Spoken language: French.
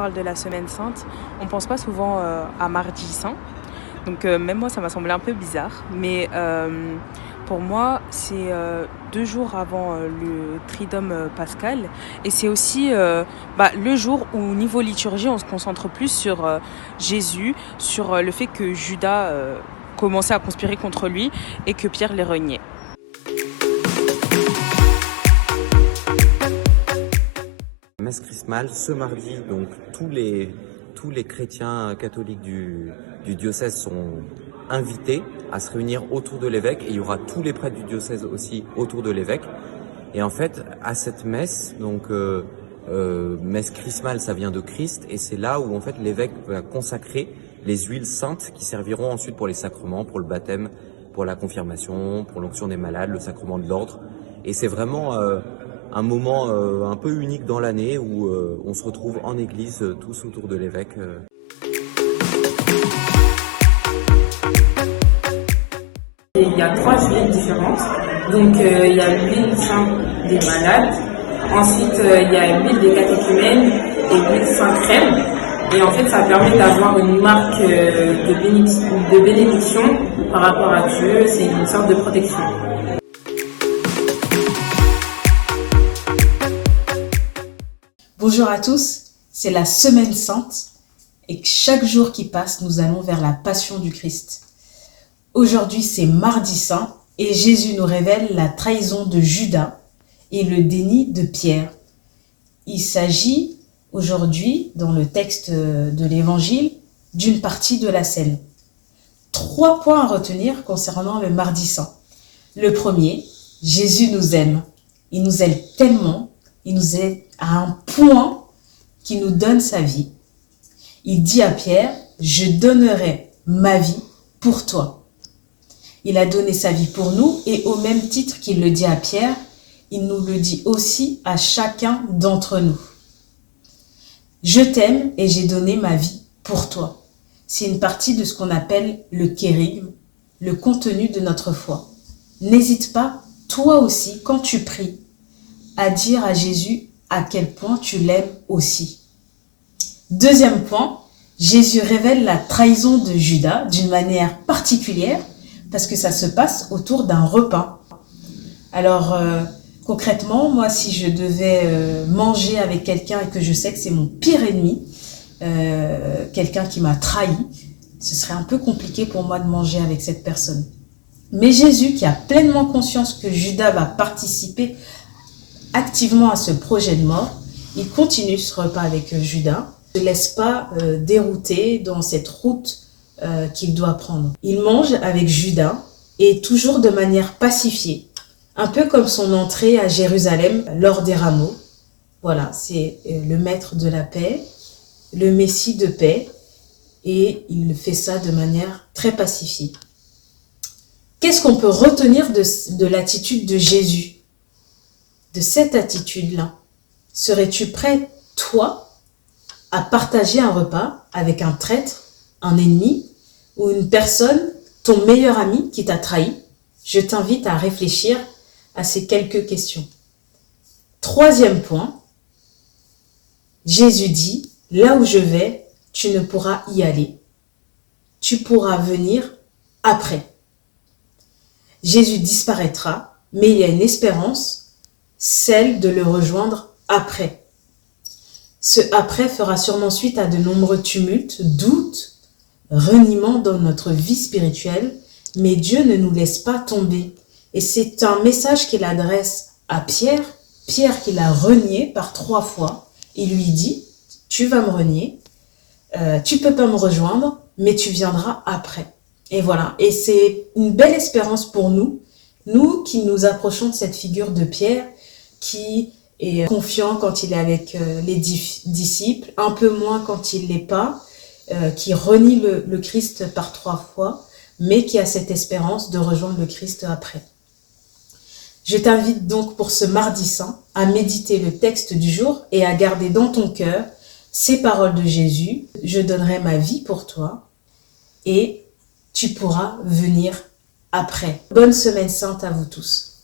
parle de la Semaine Sainte, on pense pas souvent à Mardi Saint. Donc même moi, ça m'a semblé un peu bizarre. Mais pour moi, c'est 2 jours avant le Triduum pascal. Et c'est aussi le jour où, niveau liturgie, on se concentre plus sur Jésus, sur le fait que Judas commençait à conspirer contre lui et que Pierre les reniait. Messe chrismale ce mardi, donc tous les chrétiens catholiques du diocèse sont invités à se réunir autour de l'évêque, et il y aura tous les prêtres du diocèse aussi autour de l'évêque. Et en fait, à cette messe, donc messe chrismale, ça vient de Christ, et c'est là où en fait l'évêque va consacrer les huiles saintes qui serviront ensuite pour les sacrements, pour le baptême, pour la confirmation, pour l'onction des malades, le sacrement de l'ordre. Et c'est vraiment un moment un peu unique dans l'année où on se retrouve en église tous autour de l'évêque. Il y a 3 huiles différentes. Donc il y a l'huile sainte des malades, ensuite il y a l'huile des catéchumènes et l'huile sainte crème. Et en fait ça permet d'avoir une marque de bénédiction par rapport à Dieu, c'est une sorte de protection. Bonjour à tous, c'est la Semaine Sainte et chaque jour qui passe, nous allons vers la Passion du Christ. Aujourd'hui, c'est Mardi Saint et Jésus nous révèle la trahison de Judas et le déni de Pierre. Il s'agit aujourd'hui, dans le texte de l'Évangile, d'une partie de la scène. 3 points à retenir concernant le Mardi Saint. Le premier, Jésus nous aime. Il nous aime tellement. Il nous aide à un point qu'il nous donne sa vie. Il dit à Pierre, « Je donnerai ma vie pour toi ». Il a donné sa vie pour nous et au même titre qu'il le dit à Pierre, il nous le dit aussi à chacun d'entre nous. « Je t'aime et j'ai donné ma vie pour toi ». C'est une partie de ce qu'on appelle le kérigme, le contenu de notre foi. N'hésite pas, toi aussi, quand tu pries, à dire à Jésus à quel point tu l'aimes aussi. Deuxième point, Jésus révèle la trahison de Judas d'une manière particulière parce que ça se passe autour d'un repas. Alors concrètement, moi si je devais manger avec quelqu'un et que je sais que c'est mon pire ennemi, quelqu'un qui m'a trahi, ce serait un peu compliqué pour moi de manger avec cette personne. Mais Jésus, qui a pleinement conscience que Judas va participer activement à ce projet de mort, il continue ce repas avec Judas, ne se laisse pas dérouter dans cette route qu'il doit prendre. Il mange avec Judas et toujours de manière pacifiée, un peu comme son entrée à Jérusalem lors des rameaux. Voilà, c'est le maître de la paix, le messie de paix, et il fait ça de manière très pacifiée. Qu'est-ce qu'on peut retenir de l'attitude de Jésus ? De cette attitude-là, serais-tu prêt, toi, à partager un repas avec un traître, un ennemi ou une personne, ton meilleur ami qui t'a trahi? Je t'invite à réfléchir à ces quelques questions. Troisième point, Jésus dit, là où je vais, tu ne pourras y aller. Tu pourras venir après. Jésus disparaîtra, mais il y a une espérance, celle de le rejoindre après. Ce après fera sûrement suite à de nombreux tumultes, doutes, reniements dans notre vie spirituelle, mais Dieu ne nous laisse pas tomber. Et c'est un message qu'il adresse à Pierre, Pierre qui l'a renié par 3 fois. Il lui dit, tu vas me renier, tu peux pas me rejoindre, mais tu viendras après. Et voilà, et c'est une belle espérance pour nous qui nous approchons de cette figure de Pierre, qui est confiant quand il est avec les disciples, un peu moins quand il ne l'est pas, qui renie le Christ par 3 fois, mais qui a cette espérance de rejoindre le Christ après. Je t'invite donc pour ce Mardi Saint à méditer le texte du jour et à garder dans ton cœur ces paroles de Jésus. Je donnerai ma vie pour toi et tu pourras venir après. Bonne Semaine Sainte à vous tous.